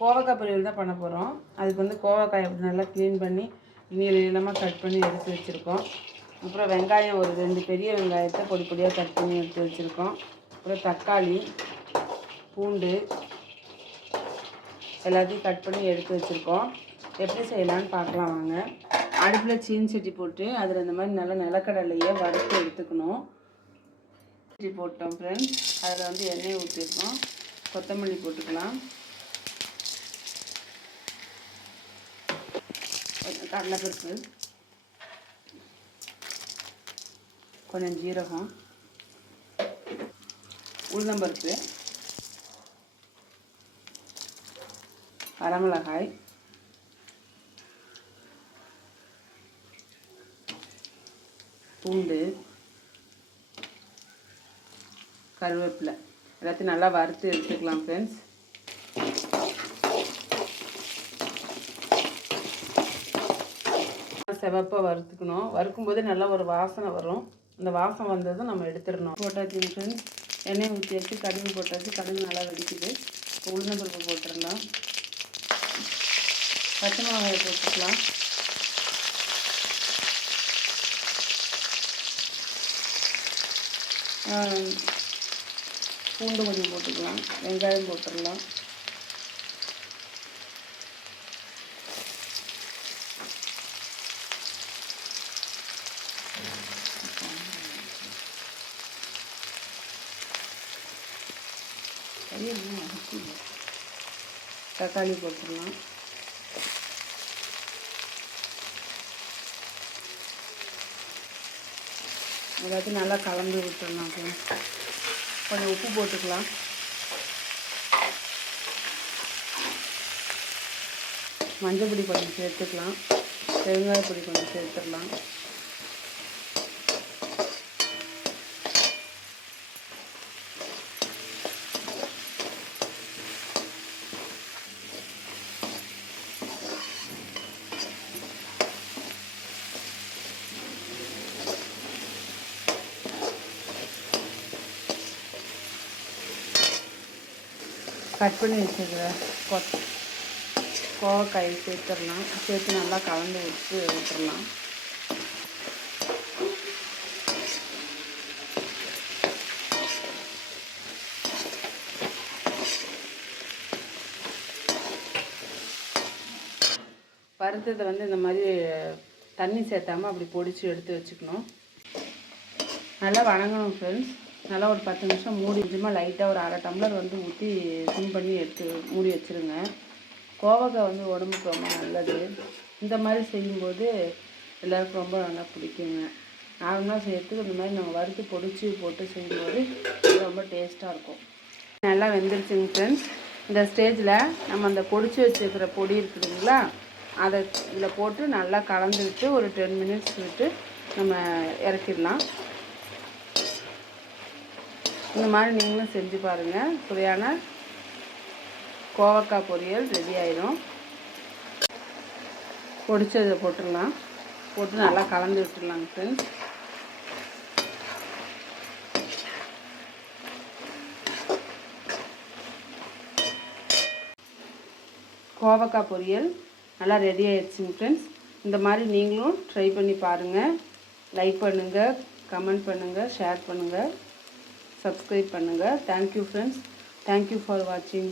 கோவக்காய் பொரியல் தான் பண்ண போகிறோம். அதுக்கு வந்து கோவக்காய் அப்படி நல்லா க்ளீன் பண்ணி நீளமாக கட் பண்ணி எடுத்து வச்சுருக்கோம். அப்புறம் வெங்காயம் ஒரு 2 பெரிய வெங்காயத்தை பொடி பொடியாக கட் பண்ணி எடுத்து வச்சுருக்கோம். அப்புறம் தக்காளி, பூண்டு எல்லாத்தையும் கட் பண்ணி எடுத்து வச்சுருக்கோம். எப்படி செய்யலான்னு பார்க்கலாம் வாங்க. அடுப்பில் சீனி சட்டி போட்டு அதில் இந்த மாதிரி நல்லா நிலக்கடலையை வறுத்து எடுத்துக்கணும். சட்டி போட்டோம் ஃப்ரெண்ட்ஸ். அதில் வந்து எண்ணெய் ஊற்றிருக்கோம். கொத்தமல்லி போட்டுக்கலாம். கடலைப்பருப்பு, கொஞ்சம் ஜீரகம், உளுந்தம்பருப்பு, வரமிளகாய், பூண்டு, கருவேப்பிலை எல்லாத்தையும் நல்லா வறுத்து எடுத்துக்கலாம் ஃப்ரெண்ட்ஸ். செவப்பாக வறுத்துக்கணும். வறுக்கும்போது நல்லா ஒரு வாசனை வரும். அந்த வாசனை வந்ததும் நம்ம எடுத்துடணும். போட்டாச்சு ஃப்ரெண்ட்ஸ். எண்ணெய் ஊற்றி வச்சு கடுகு போட்டாச்சு. கடுகு நல்லா வெடிக்குது. உளுந்தம்பருப்பு போட்டுடலாம். பச்சை மிளகாயை போட்டுக்கலாம். பூண்டு கொஞ்சம் போட்டுக்கலாம். வெங்காயம் போட்டுடலாம். தக்காளி போட்டுடலாம். எல்லாத்தையும் நல்லா கலந்து விட்டுடலாம். கொஞ்சம் உப்பு போட்டுக்கலாம். மஞ்சள் பொடி கொஞ்சம் சேர்த்துக்கலாம். பெருங்காய பொடி கொஞ்சம் சேர்த்துடலாம். கட் பண்ணி வச்சுக்கிற கோவக்காய் சேர்த்துடலாம். சேர்த்து நல்லா கலந்து விட்டுறலாம். வறுத்ததை வந்து இந்த மாதிரி தண்ணி சேர்த்தாமல் அப்படி பொடிச்சு எடுத்து வச்சுக்கணும். நல்லா வணங்கணும் ஃப்ரெண்ட்ஸ். நல்லா ஒரு 10 நிமிஷம் மூடி வச்சுமா லைட்டாக ஒரு அரை டம்ளர் வந்து ஊற்றி சிம் பண்ணி எடுத்து மூடி வச்சுருங்க. கோவக்காய் வந்து உடம்புக்கு ரொம்ப நல்லது. இந்த மாதிரி செய்யும்போது எல்லாருக்கும் ரொம்ப நல்லா பிடிக்குங்க. நார்மலாக செய்யறதுக்கு இந்த மாதிரி நம்ம வறுத்து பொடிச்சு போட்டு செய்யும்போது ரொம்ப டேஸ்ட்டாக இருக்கும். நல்லா வெந்துருச்சுங்க ஃப்ரெண்ட்ஸ். இந்த ஸ்டேஜில் நம்ம அந்த பொடிச்சு வச்சுருக்கிற பொடி இருக்குதுங்களா, அதை இதில் போட்டு நல்லா கலந்து விட்டு ஒரு 10 மினிட்ஸ் விட்டு நம்ம இறக்கிடலாம். இந்த மாதிரி நீங்களும் செஞ்சு பாருங்கள். சுவையான கோவக்காய் பொரியல் ரெடி ஆயிடும். பொடிச்சதை போட்டுடலாம். போட்டு நல்லா கலந்து விட்டுடலாங்க ஃப்ரெண்ட்ஸ். கோவக்காய் பொரியல் நல்லா ரெடி ஆயிடுச்சுங்க ஃப்ரெண்ட்ஸ். இந்த மாதிரி நீங்களும் ட்ரை பண்ணி பாருங்கள். லைக் பண்ணுங்கள், கமெண்ட் பண்ணுங்கள், ஷேர் பண்ணுங்கள், சப்ஸ்கிரைப் பண்ணுங்கள். Thank you friends. தேங்க்யூ ஃபார் வாட்சிங்.